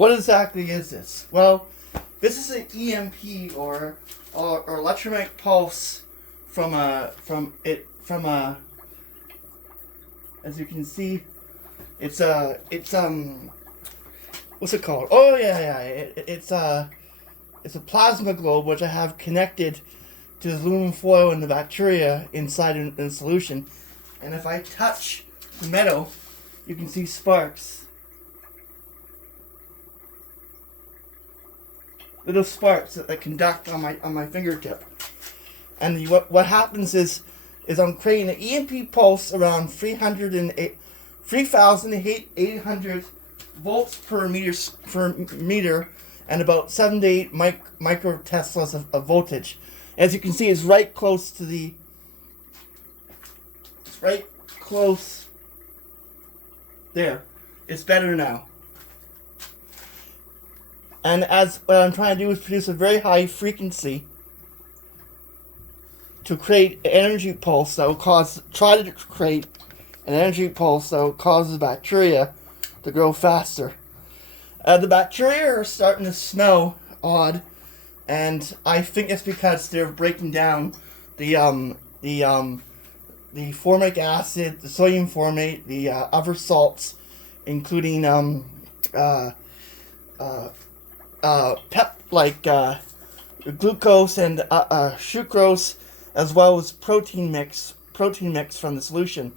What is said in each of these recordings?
What exactly is this? Well, this is an EMP or electromagnetic pulse from a as you can see, it's what's it called? Oh yeah. It's a plasma globe which I have connected to the aluminum foil and the bacteria inside in the solution. And if I touch the metal, you can see sparks. Little sparks that conduct on my fingertip. And what happens is I'm creating an EMP pulse around 3,800 volts per meter and about 7 to 8 microteslas of voltage. As you can see, it's right close to the. It's right close. There. It's better now. And as what I'm trying to do is produce a very high frequency to create an energy pulse that will try to create an energy pulse that will cause the bacteria to grow faster. The bacteria are starting to smell odd, and I think it's because they're breaking down the formic acid, the sodium formate, the other salts, including glucose and sucrose, as well as protein mix from the solution.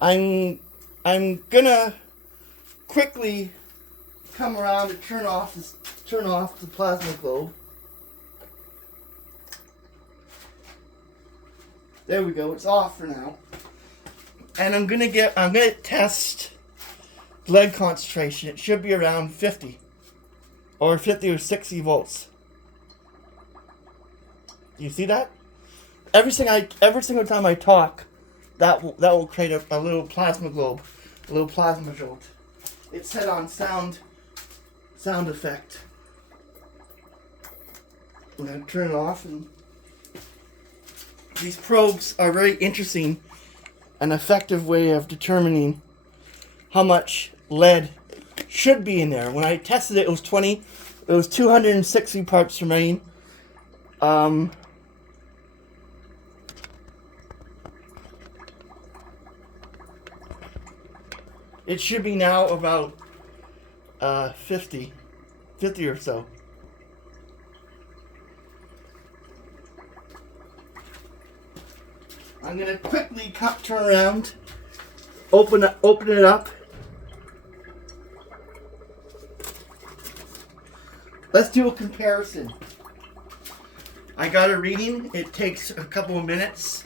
I'm gonna quickly come around to turn off the plasma globe. There we go. It's off for now. And I'm gonna test lead concentration. It should be around 50 or 60 volts. You see that? Every single time I talk, that will create a little plasma globe, a little plasma jolt. It's set on sound effect. I'm gonna turn it off, and these probes are very interesting, an effective way of determining how much lead should be in there. When I tested it, it was 260 parts per million. It should be now about 50 or so. I'm gonna quickly turn around, open it up. Let's do a comparison. I got a reading. It takes a couple of minutes.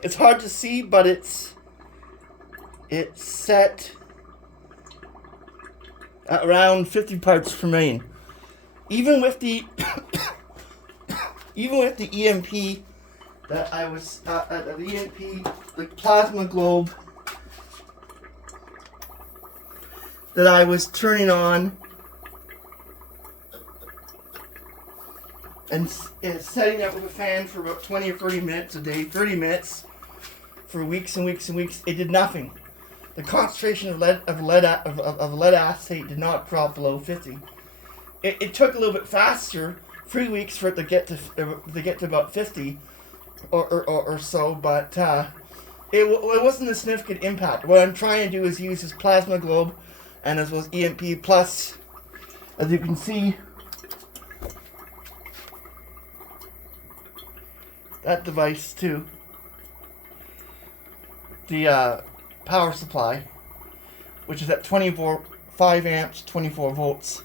It's hard to see, but it's set at around 50 parts per million. Even with the EMP that I was the plasma globe that I was turning on and setting up with a fan for about 20 or 30 minutes a day, 30 minutes for weeks and weeks and weeks, it did nothing. The concentration of lead acetate did not drop below 50. It took a little bit faster, 3 weeks for it to get to about 50 or so, but it wasn't a significant impact. What I'm trying to do is use this plasma globe and as well as EMP plus, as you can see, that device too. The power supply, which is at 5 amps, 24 volts.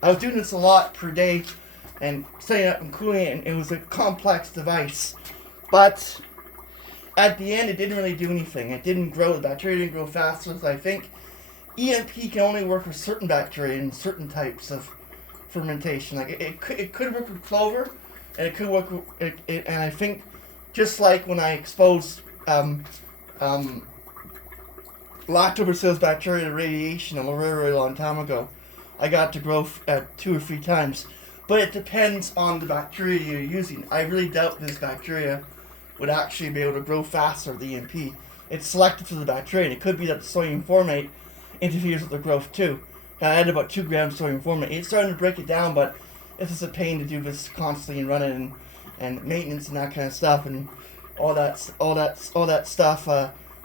I was doing this a lot per day and setting up and cooling it, and it was a complex device. But at the end, it didn't really do anything. It didn't grow. The bacteria didn't grow fast. So I think EMP can only work with certain bacteria and certain types of fermentation. Like it could work with clover, and it could work with and I think just like when I exposed lactobacillus bacteria to radiation a very, very long time ago, I got to grow 2 or 3 times. But it depends on the bacteria you're using. I really doubt this bacteria would actually be able to grow faster with the EMP. It's selective to the bacteria, and it could be that the sodium formate interferes with the growth too. I had about 2 grams sodium formate. It's starting to break it down, but it's just a pain to do this constantly and running and maintenance and that kind of stuff and all that stuff.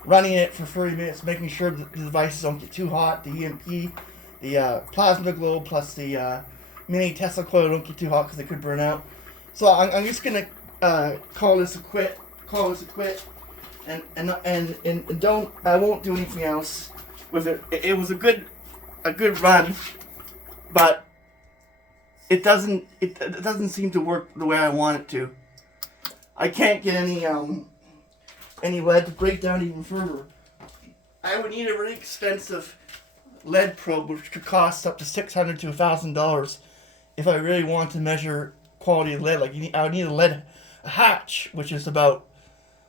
Running it for 30 minutes, making sure that the devices don't get too hot. The EMP, the plasma globe plus the mini Tesla coil don't get too hot because they could burn out. So I'm just gonna call this a quit. And I won't do anything else with it. It was a good run, but it doesn't seem to work the way I want it to. I can't get any lead to break down even further. I would need a really expensive lead probe, which could cost up to $600 to $1,000 if I really want to measure quality of lead. Like I would need a lead hatch, which is about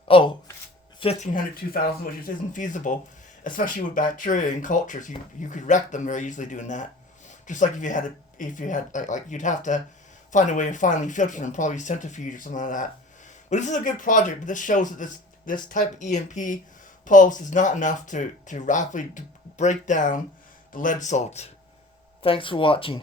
$1,500 to $2,000, which isn't feasible, especially with bacteria in cultures. You could wreck them very easily doing that. Just like if you had you'd have to find a way of finally filtering them, probably centrifuge or something like that. But this is a good project. But this shows that this type of EMP pulse is not enough to rapidly break down the lead salt. Thanks for watching.